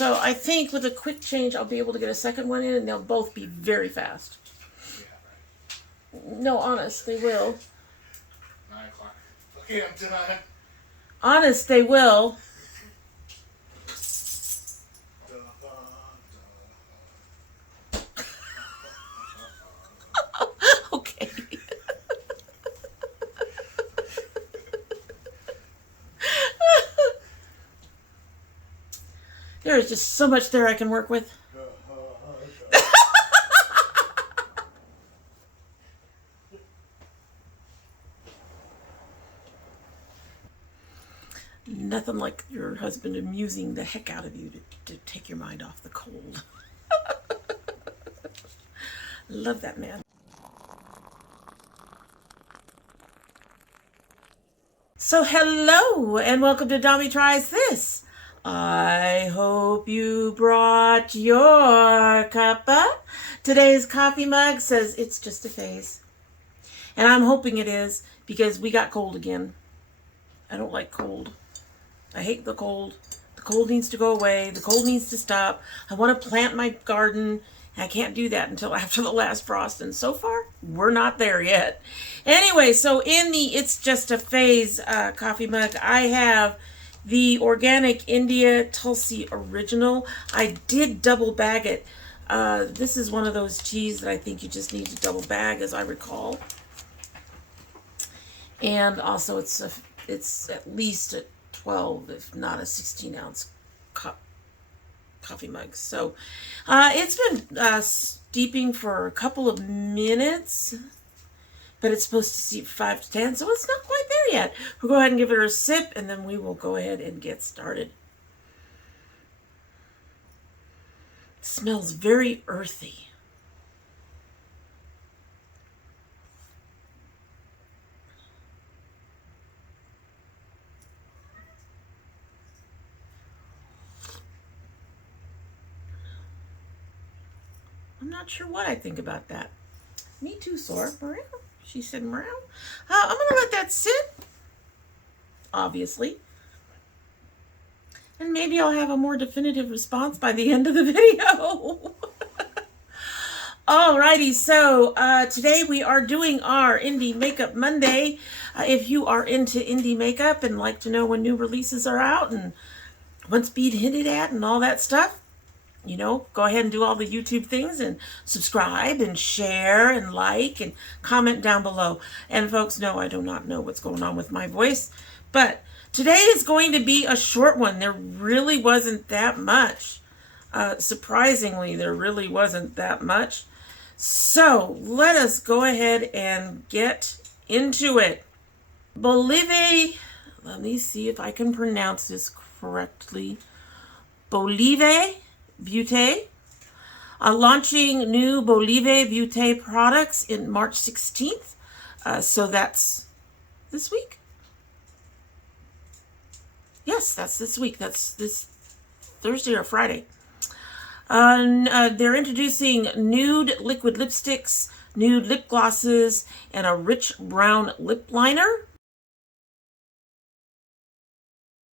So I think with a quick change, I'll be able to get a second one in, and they'll both be very fast. Yeah, right. No, honest, they will. 9 o'clock. Okay, I'm done. Honest, they will. Okay. There is just so much there I can work with. Nothing like your husband amusing the heck out of you to take your mind off the cold. Love that man. So hello and welcome to domytriesthis. I hope you brought your cuppa. Today's coffee mug says it's just a phase. And I'm hoping it is because we got cold again. I don't like cold. I hate the cold. The cold needs to go away. The cold needs to stop. I want to plant my garden. I can't do that until after the last frost. And so far, we're not there yet. Anyway, so in the It's Just a Phase coffee mug, I have the Organic India Tulsi Original. I did double bag it. This is one of those teas that I think you just need to double bag, as I recall. And also, it's at least a 12, if not a 16-ounce coffee mug. So it's been steeping for a couple of minutes, but it's supposed to steep 5 to 10, so it's not quite there yet. We'll go ahead and give it a sip, and then we will go ahead and get started. It smells very earthy. I'm not sure what I think about that. Me too, Sora. Meow. She said meow. I'm going to let that sit, obviously. And maybe I'll have a more definitive response by the end of the video. Alrighty, so today we are doing our Indie Makeup Monday. If you are into indie makeup and like to know when new releases are out and what's being hinted at and all that stuff, you know, go ahead and do all the YouTube things and subscribe and share and like and comment down below. And folks, no, I do not know what's going on with my voice, but today is going to be a short one. There really wasn't that much. Surprisingly, there really wasn't that much. So let us go ahead and get into it. Bolive, let me see if I can pronounce this correctly. Bolive Beaute, launching new Bolive Beaute products in March 16th. So that's this week. Yes, that's this week. That's this Thursday or Friday. They're introducing nude liquid lipsticks, nude lip glosses, and a rich brown lip liner.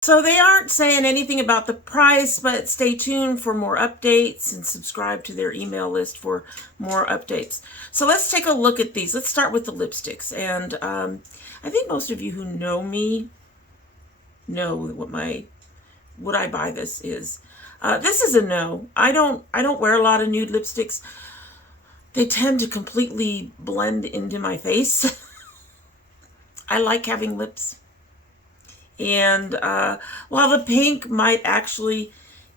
So they aren't saying anything about the price, but stay tuned for more updates and subscribe to their email list for more updates. So let's take a look at these. Let's start with the lipsticks. And I think most of you who know me know what I buy this is. This is a no. I don't wear a lot of nude lipsticks. They tend to completely blend into my face. I like having lips. And while the pink might actually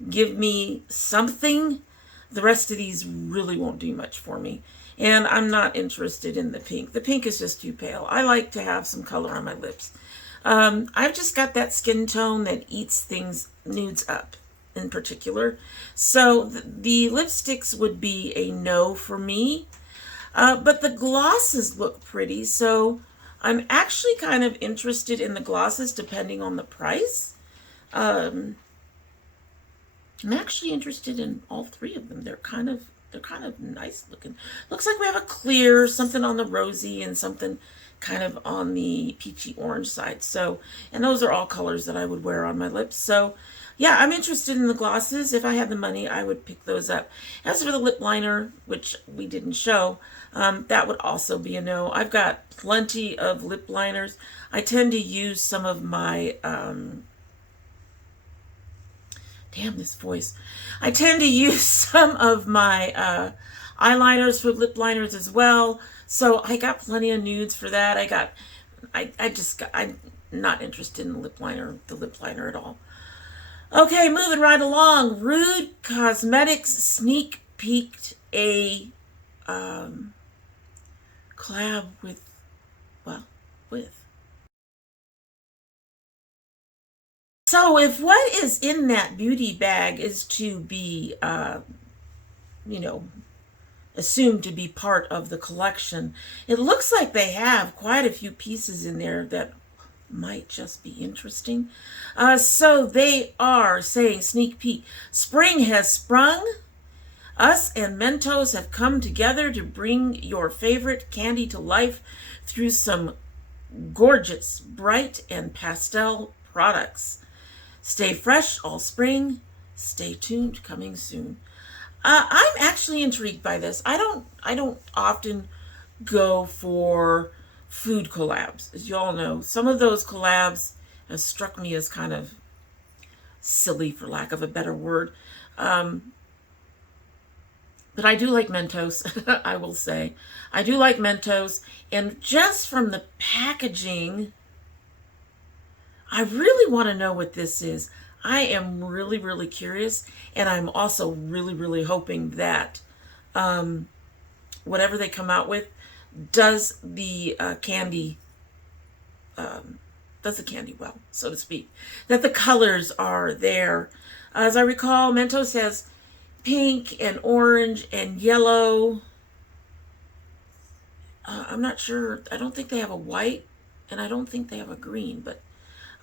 give me something, the rest of these really won't do much for me. And I'm not interested in the pink. The pink is just too pale. I like to have some color on my lips. I've just got that skin tone that eats things, nudes up in particular. So the lipsticks would be a no for me. But the glosses look pretty, so I'm actually kind of interested in the glosses depending on the price. I'm actually interested in all three of them. They're kind of nice looking. Looks like we have a clear, something on the rosy, and something kind of on the peachy orange side. So, and those are all colors that I would wear on my lips. So yeah, I'm interested in the glosses. If I had the money, I would pick those up. As for the lip liner, which we didn't show, that would also be a no. I've got plenty of lip liners. I tend to use some of my, damn this voice. I tend to use some of my eyeliners for lip liners as well. So I got plenty of nudes for that. I'm not interested in the lip liner at all. Okay, moving right along. Rude Cosmetics sneak peeked a collab with, well, with. So if what is in that beauty bag is to be, you know, assumed to be part of the collection, it looks like they have quite a few pieces in there that might just be interesting. So they are saying, sneak peek, spring has sprung. Us and Mentos have come together to bring your favorite candy to life through some gorgeous, bright, and pastel products. Stay fresh all spring. Stay tuned, coming soon. I'm actually intrigued by this. I don't often go for food collabs. As you all know, some of those collabs have struck me as kind of silly, for lack of a better word. But I do like Mentos, I will say. I do like Mentos. And just from the packaging, I really want to know what this is. I am really, really curious. And I'm also really, really hoping that whatever they come out with does the candy well, so to speak. That the colors are there. As I recall, Mentos has pink and orange and yellow. I'm not sure. I don't think they have a white, and I don't think they have a green, but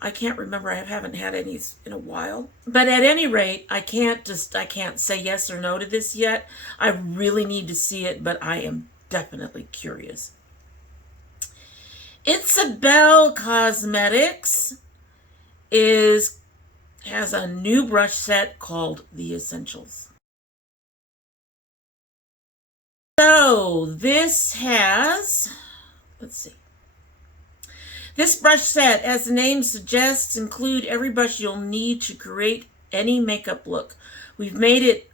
I can't remember. I haven't had any in a while. But at any rate, I can't say yes or no to this yet. I really need to see it, but I am definitely curious. Isabel Cosmetics has a new brush set called The Essentials. So this has, let's see. This brush set, as the name suggests, include every brush you'll need to create any makeup look. We've made it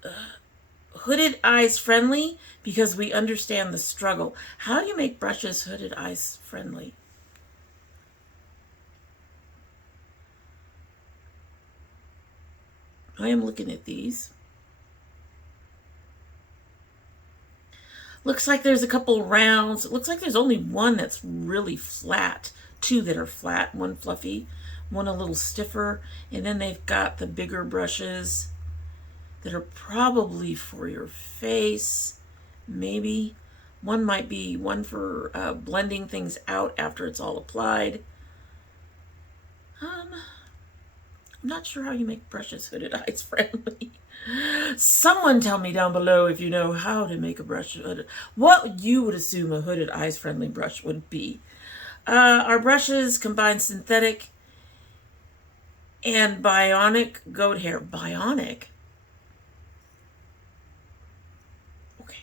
hooded eyes friendly because we understand the struggle. How do you make brushes hooded eyes friendly? I am looking at these. Looks like there's a couple rounds. It looks like there's only one that's really flat. Two that are flat, one fluffy, one a little stiffer. And then they've got the bigger brushes that are probably for your face. Maybe. One might be one for blending things out after it's all applied. I'm not sure how you make brushes hooded eyes friendly. Someone tell me down below if you know how to make a brush hooded. What you would assume a hooded eyes friendly brush would be. Our brushes combine synthetic and bionic goat hair. Bionic? Okay.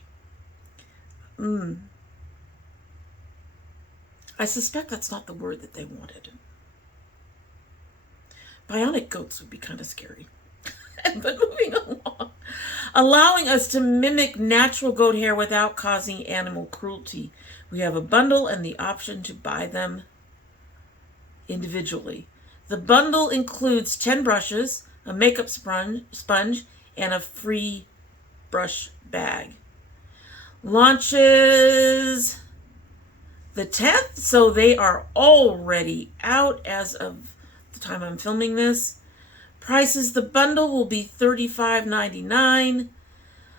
I suspect that's not the word that they wanted. Bionic goats would be kind of scary. But moving along. Allowing us to mimic natural goat hair without causing animal cruelty. We have a bundle and the option to buy them individually. The bundle includes 10 brushes, a makeup sponge, and a free brush bag. Launches the 10th, so they are already out as of the time I'm filming this. Prices, the bundle will be $35.99.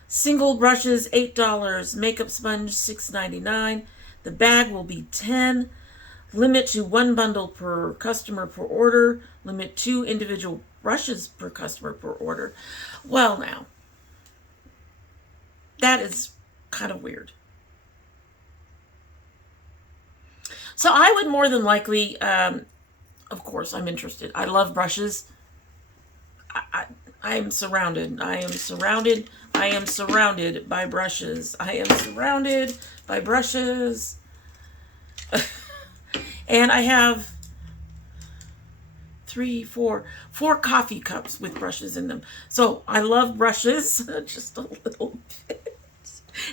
Single brushes, $8. Makeup sponge, $6.99. The bag will be $10. Limit to 1 bundle per customer per order. Limit 2 individual brushes per customer per order. Well, now, that is kind of weird. So I would more than likely, of course, I'm interested. I love brushes. I am surrounded. I am surrounded. I am surrounded by brushes. I am surrounded by brushes. And I have four coffee cups with brushes in them. So I love brushes, just a little bit.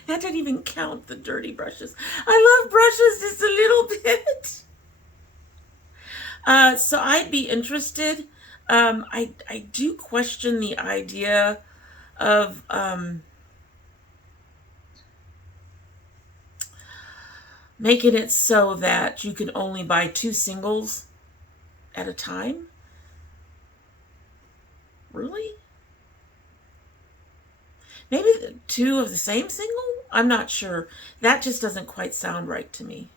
That didn't even count the dirty brushes. I love brushes just a little bit. So I'd be interested. I do question the idea of making it so that you can only buy 2 singles at a time. Really? Maybe 2 of the same single? I'm not sure. That just doesn't quite sound right to me.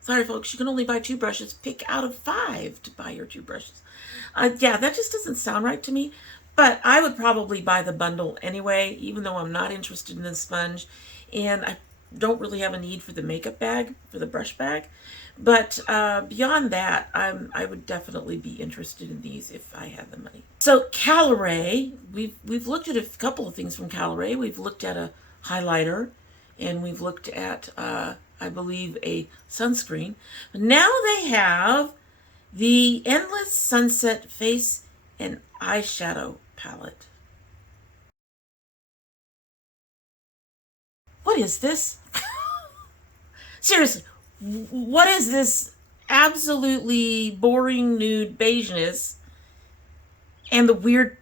Sorry, folks, you can only buy 2 brushes. Pick out of 5 to buy your 2 brushes. Yeah, that just doesn't sound right to me. But I would probably buy the bundle anyway, even though I'm not interested in the sponge. And I don't really have a need for the makeup bag, for the brush bag. But beyond that, I would definitely be interested in these if I had the money. So Caloray, we've looked at a couple of things from Caloray. We've looked at a highlighter, and we've looked at, I believe, a sunscreen. But now they have the Endless Sunset Face and Eyeshadow Palette. What is this? Seriously, what is this absolutely boring nude beigeness and the weird...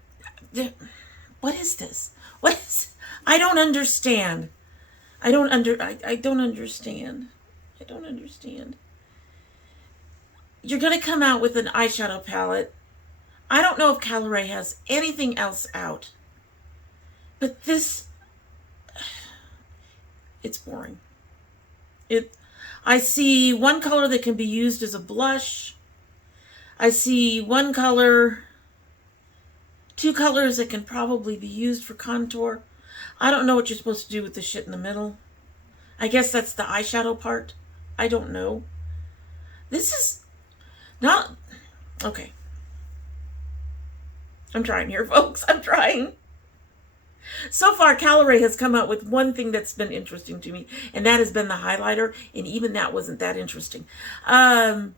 What is this? What is... I don't understand. I don't understand. I don't understand. You're going to come out with an eyeshadow palette. I don't know if Caloray has anything else out. But this... It's boring. I see one color that can be used as a blush. I see one color, 2 colors that can probably be used for contour. I don't know what you're supposed to do with the shit in the middle. I guess that's the eyeshadow part. I don't know. This is not... Okay. I'm trying here, folks. I'm trying. So far, Caloray has come out with one thing that's been interesting to me, and that has been the highlighter, and even that wasn't that interesting. All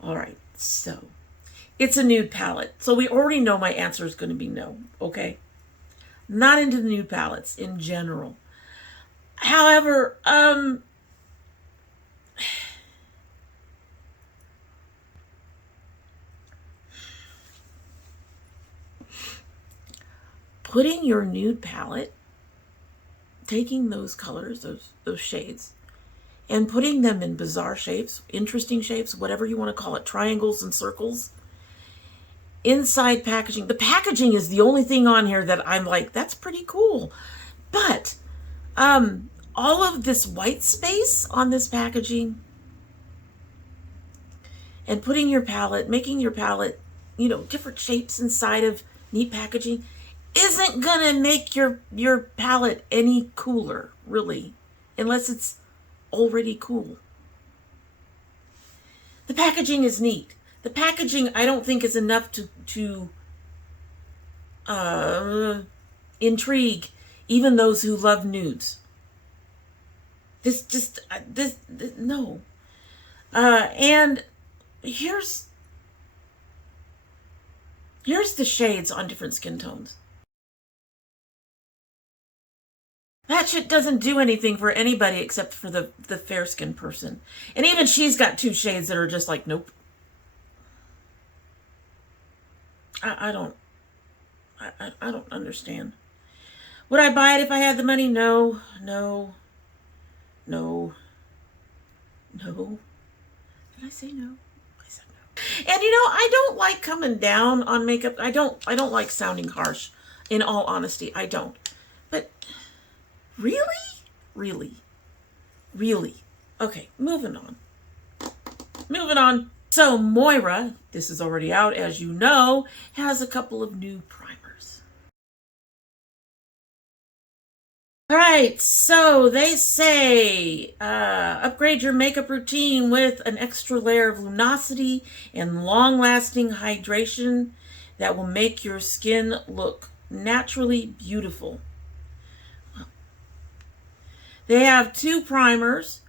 right, so it's a nude palette. So we already know my answer is going to be no, okay? Not into the nude palettes in general. However, putting your nude palette, taking those colors, those shades, and putting them in bizarre shapes, interesting shapes, whatever you want to call it, triangles and circles, inside packaging. The packaging is the only thing on here that I'm like, that's pretty cool. But all of this white space on this packaging and putting your palette, making your palette, you know, different shapes inside of neat packaging isn't gonna make your palette any cooler, really, unless it's already cool. The packaging is neat. The packaging, I don't think, is enough to intrigue even those who love nudes. This no. And here's the shades on different skin tones. That shit doesn't do anything for anybody except for the fair-skinned person. And even she's got 2 shades that are just like, nope. I don't understand. Would I buy it if I had the money? No. Did I say no? I said no. And you know, I don't like coming down on makeup. I don't like sounding harsh. In all honesty, I don't. But really? Okay, moving on. So MOIRA, this is already out, as you know, has a couple of new primers. All right, so they say upgrade your makeup routine with an extra layer of luminosity and long-lasting hydration that will make your skin look naturally beautiful. They have 2 primers.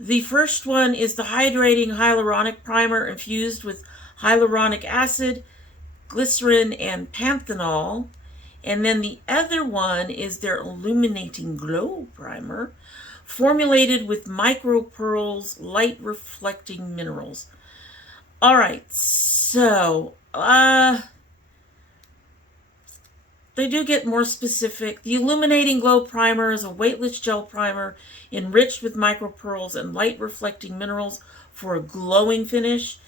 The first one is the Hydrating Hyaluronic Primer infused with hyaluronic acid, glycerin, and panthenol. And then the other one is their Illuminating Glow Primer, formulated with micro pearls, light reflecting minerals. All right, so they do get more specific. The Illuminating Glow Primer is a weightless gel primer enriched with micro pearls and light reflecting minerals for a glowing finish.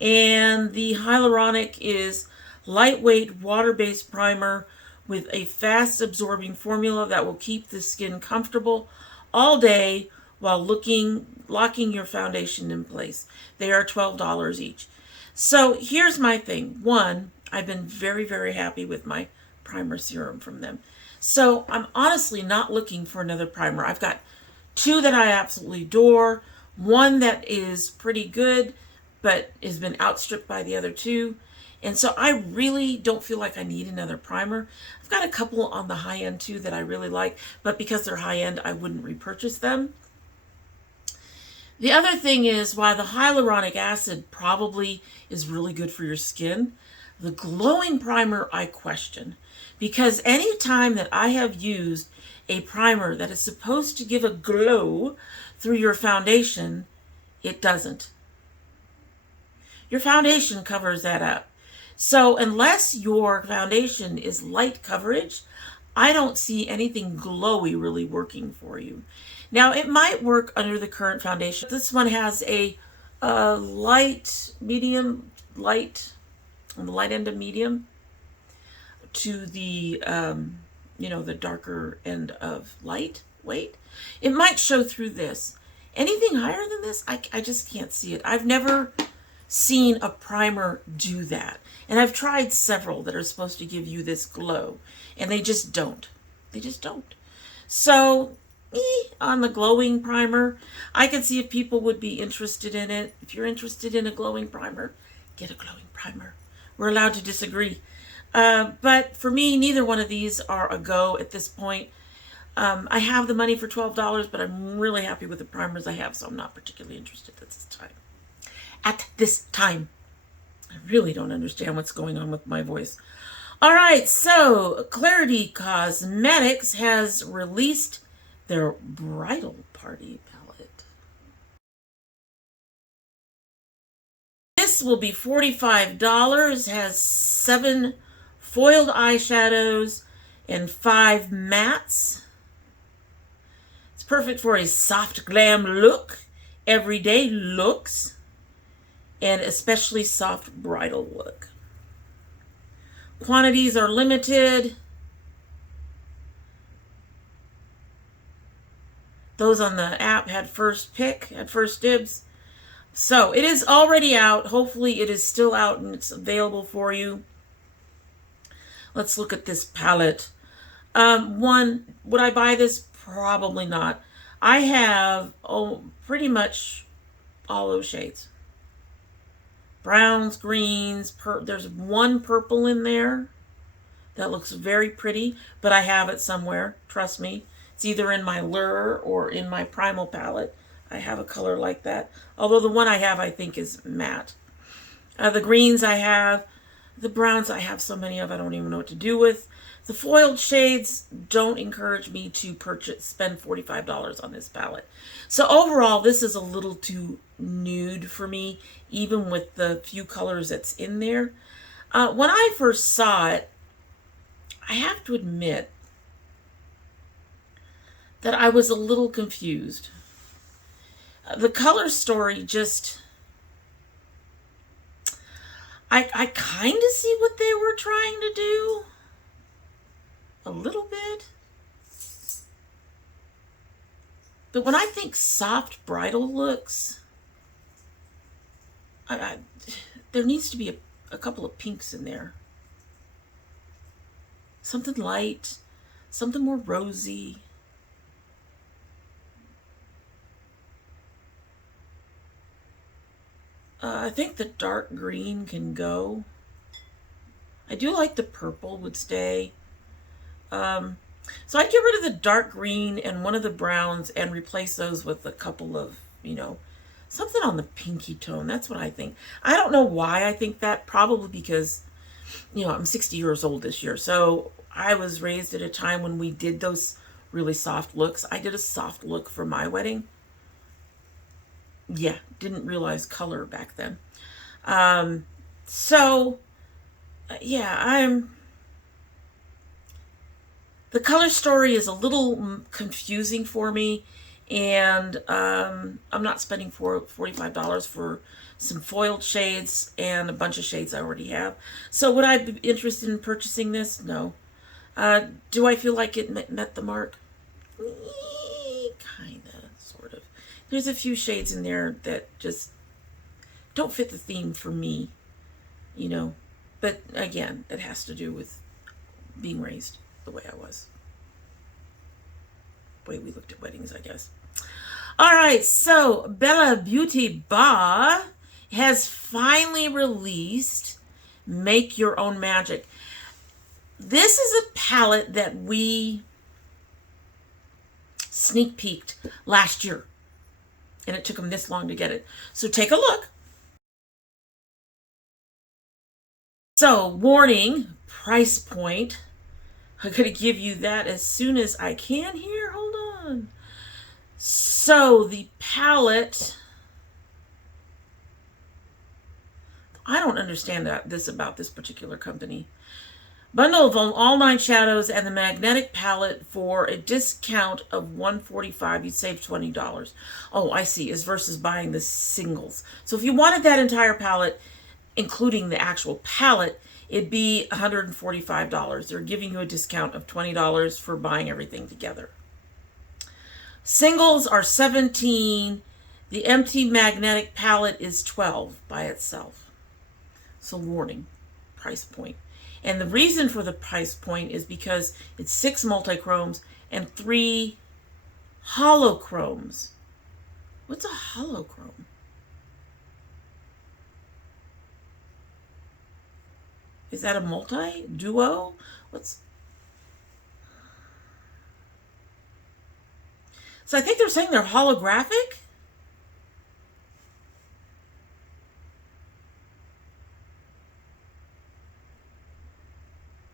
And the Hyaluronic is lightweight water-based primer with a fast absorbing formula that will keep the skin comfortable all day while locking your foundation in place. They are $12 each. So here's my thing. One, I've been very, very happy with my primer serum from them. So I'm honestly not looking for another primer. I've got 2 that I absolutely adore. One that is pretty good, but has been outstripped by the other 2. And so I really don't feel like I need another primer. I've got a couple on the high end too that I really like, but because they're high end, I wouldn't repurchase them. The other thing is, while the hyaluronic acid probably is really good for your skin, the glowing primer I question. Because any time that I have used a primer that is supposed to give a glow through your foundation, it doesn't. Your foundation covers that up. So unless your foundation is light coverage, I don't see anything glowy really working for you. Now, it might work under the current foundation. This one has a light, medium, light, on the light end of medium to the, the darker end of lightweight. It might show through this. Anything higher than this, I just can't see it. I've never seen a primer do that. And I've tried several that are supposed to give you this glow, and they just don't. They just don't. So, on the glowing primer, I can see if people would be interested in it. If you're interested in a glowing primer, get a glowing primer. We're allowed to disagree. But for me, neither one of these are a go at this point. I have the money for $12, but I'm really happy with the primers I have, so I'm not particularly interested at this time. At this time. I really don't understand what's going on with my voice. All right, so Clarity Cosmetics has released their bridal party palette. This will be $45, has 7 foiled eyeshadows and 5 mattes. It's perfect for a soft glam look, everyday looks, and especially soft bridal look. Quantities are limited. Those on the app had first dibs. So it is already out. Hopefully it is still out and it's available for you. Let's look at this palette. Would I buy this? Probably not. I have pretty much all those shades. Browns, greens, there's 1 purple in there that looks very pretty, but I have it somewhere, trust me. It's either in my Lure or in my Primal palette. I have a color like that, although the one I have I think is matte. The greens I have, the browns I have so many of I don't even know what to do with. The foiled shades don't encourage me to spend $45 on this palette. So overall, this is a little too nude for me, even with the few colors that's in there. When I first saw it, I have to admit that I was a little confused. The color story just... I kind of see what they were trying to do. A little bit. But when I think soft bridal looks, there needs to be a couple of pinks in there. Something light, something more rosy. I think the dark green can go. I do like the purple would stay. So I'd get rid of the dark green and one of the browns and replace those with a couple of, something on the pinky tone. That's what I think. I don't know why I think that. Probably because, I'm 60 years old this year. So I was raised at a time when we did those really soft looks. I did a soft look for my wedding. Yeah, didn't realize color back then. Yeah, the color story is a little confusing for me, and I'm not spending $45 for some foiled shades and a bunch of shades I already have. So would I be interested in purchasing this? No. Do I feel like it met the mark? Kind of, sort of. There's a few shades in there that just don't fit the theme for me, But again, it has to do with being raised the way I was. The way we looked at weddings, I guess. All right, so Bella Beauty Bar has finally released Make Your Own Magic. This is a palette that we sneak peeked last year, and it took them this long to get it. So take a look. So, warning, price point. I'm going to give you that as soon as I can here. Hold on. So, the palette, I don't understand this about this particular company. Bundle of all 9 shadows and the magnetic palette for a discount of $145. You'd save $20. Oh, I see. Is versus buying the singles. So if you wanted that entire palette, including the actual palette, it'd be $145. They're giving you a discount of $20 for buying everything together. Singles are $17. The empty magnetic palette is $12 by itself. So warning, price point. And the reason for the price point is because it's 6 multichromes and 3 holochromes. What's a holochrome? Is that a multi? Duo? So I think they're saying they're holographic?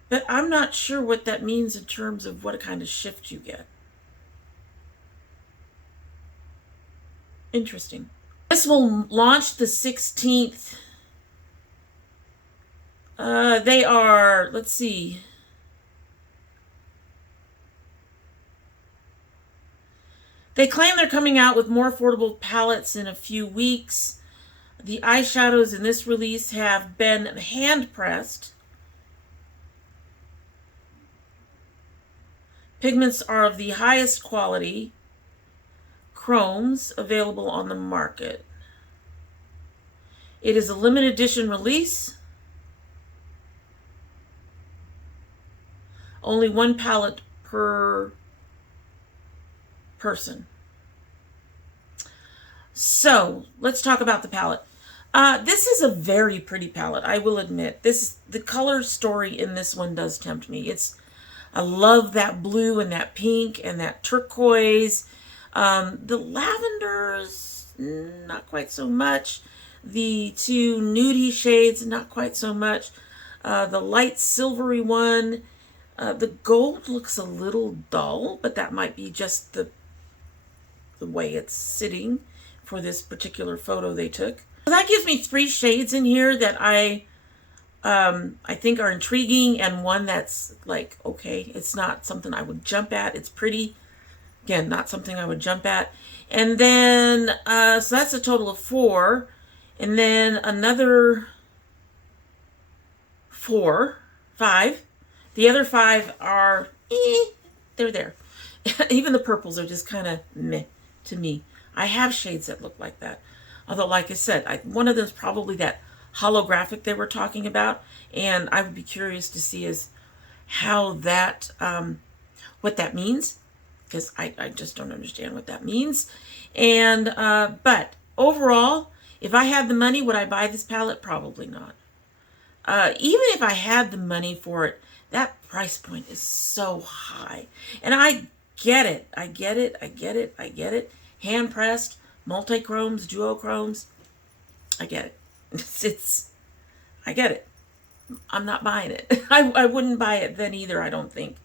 But I'm not sure what that means in terms of what kind of shift you get. Interesting. This will launch the 16th. They are, let's see. They claim they're coming out with more affordable palettes in a few weeks. The eyeshadows in this release have been hand-pressed. Pigments are of the highest quality. Chromes available on the market. It is a limited edition release. Only 1 palette per person. So let's talk about the palette. This is a very pretty palette, I will admit. The color story in this one does tempt me. I love that blue and that pink and that turquoise. The lavenders, not quite so much. The 2 nudie shades, not quite so much. The light silvery one. The gold looks a little dull, but that might be just the way it's sitting for this particular photo they took. So that gives me 3 shades in here that I think are intriguing, and one that's like, okay, it's not something I would jump at. It's pretty. Again, not something I would jump at. And then, so that's a total of 4. And then another 5. The other 5 are, they're there. Even the purples are just kind of meh to me. I have shades that look like that. Although, like I said, one of them is probably that holographic they were talking about. And I would be curious to see how that, what that means. Because I just don't understand what that means. And, but overall, If I had the money, would I buy this palette? Probably not. Even if I had the money for it, that price point is so high. And I get it. I get it. I get it. I get it. Hand pressed, multi-chromes, duochromes. I get it. I get it. I'm not buying it. I wouldn't buy it then either, I don't think.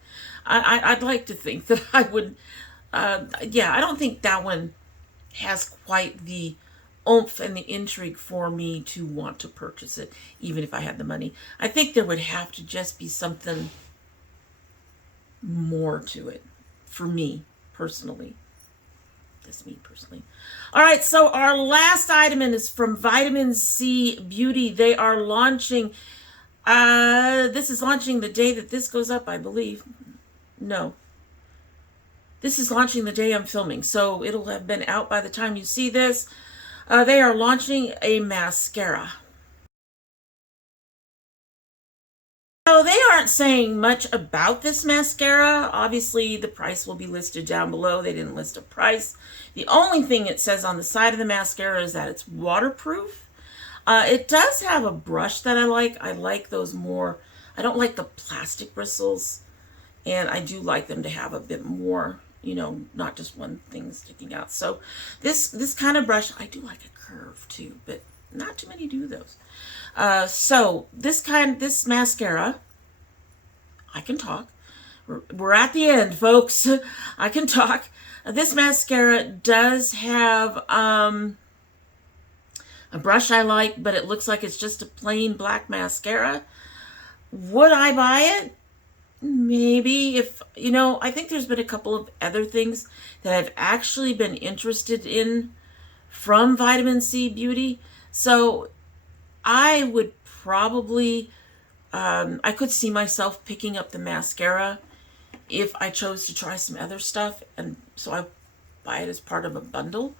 I'd like to think that I would. Yeah, I don't think that one has quite the oomph and the intrigue for me to want to purchase it, even if I had the money. I think there would have to just be something more to it for me personally. That's me personally. All right, so our last item is from Vitamin C Beauty. They are launching, this is launching the day that this goes up, I believe. No. This is launching the day I'm filming, so it'll have been out by the time you see this. They are launching a mascara. So they aren't saying much about this mascara. Obviously, the price will be listed down below. They didn't list a price. The only thing it says on the side of the mascara is that it's waterproof. It does have a brush that I like. I like those more. I don't like the plastic bristles. And I do like them to have a bit more, you know, not just one thing sticking out. So this kind of brush, I do like a curve too, but not too many do those. So this mascara, I can talk. We're at the end, folks. I can talk. This mascara does have a brush I like, but it looks like it's just a plain black mascara. Would I buy it? Maybe. If, you know, I think there's been a couple of other things that I've actually been interested in from Vitamin C Beauty. So I would probably, I could see myself picking up the mascara if I chose to try some other stuff. And so I buy it as part of a bundle,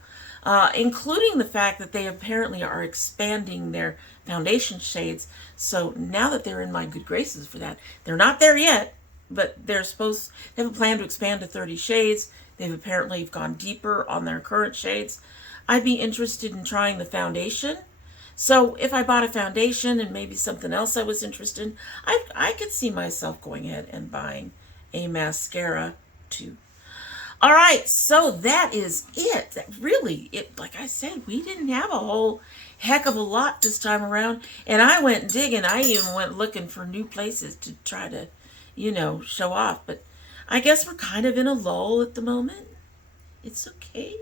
including the fact that they apparently are expanding their foundation shades. So now that they're in my good graces for that, they're not there yet, but they have a plan to expand to 30 shades. They've apparently gone deeper on their current shades. I'd be interested in trying the foundation. So if I bought a foundation and maybe something else I was interested in, I could see myself going ahead and buying a mascara too. All right, so that is it. That really, like I said, we didn't have a whole heck of a lot this time around. And I went digging. I even went looking for new places to try to, you know, show off. But I guess we're kind of in a lull at the moment. It's okay.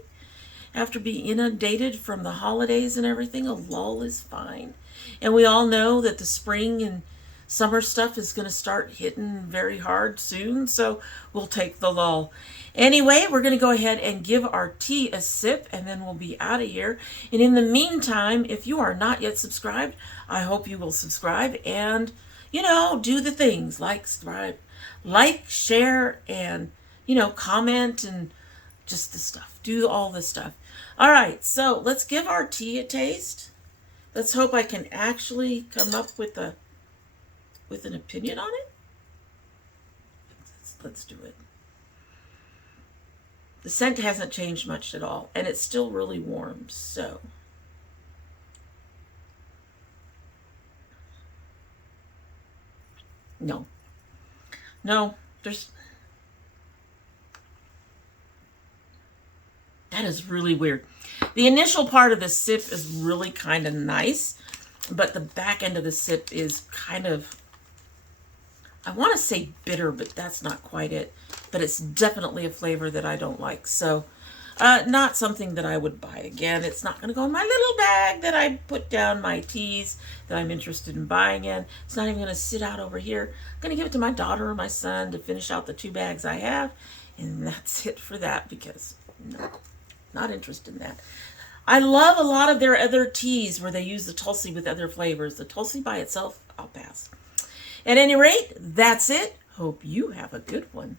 After being inundated from the holidays and everything, a lull is fine. And we all know that the spring and summer stuff is going to start hitting very hard soon, so we'll take the lull. Anyway, we're going to go ahead and give our tea a sip, and then we'll be out of here. And in the meantime, if you are not yet subscribed, I hope you will subscribe and, you know, do the things like subscribe, like, share, and, you know, comment, and just the stuff. Do all the stuff. All right, so let's give our tea a taste. Let's hope I can actually come up with an opinion on it. Let's do it. The scent hasn't changed much at all, and it's still really warm, so. No, that is really weird. The initial part of the sip is really kind of nice, but the back end of the sip is kind of, I want to say bitter, but that's not quite it. But it's definitely a flavor that I don't like. So, not something that I would buy again. It's not going to go in my little bag that I put down my teas that I'm interested in buying in. It's not even going to sit out over here. I'm going to give it to my daughter or my son to finish out the 2 bags I have. And that's it for that, because no, not interested in that. I love a lot of their other teas where they use the Tulsi with other flavors. The Tulsi by itself, I'll pass. At any rate, that's it. Hope you have a good one.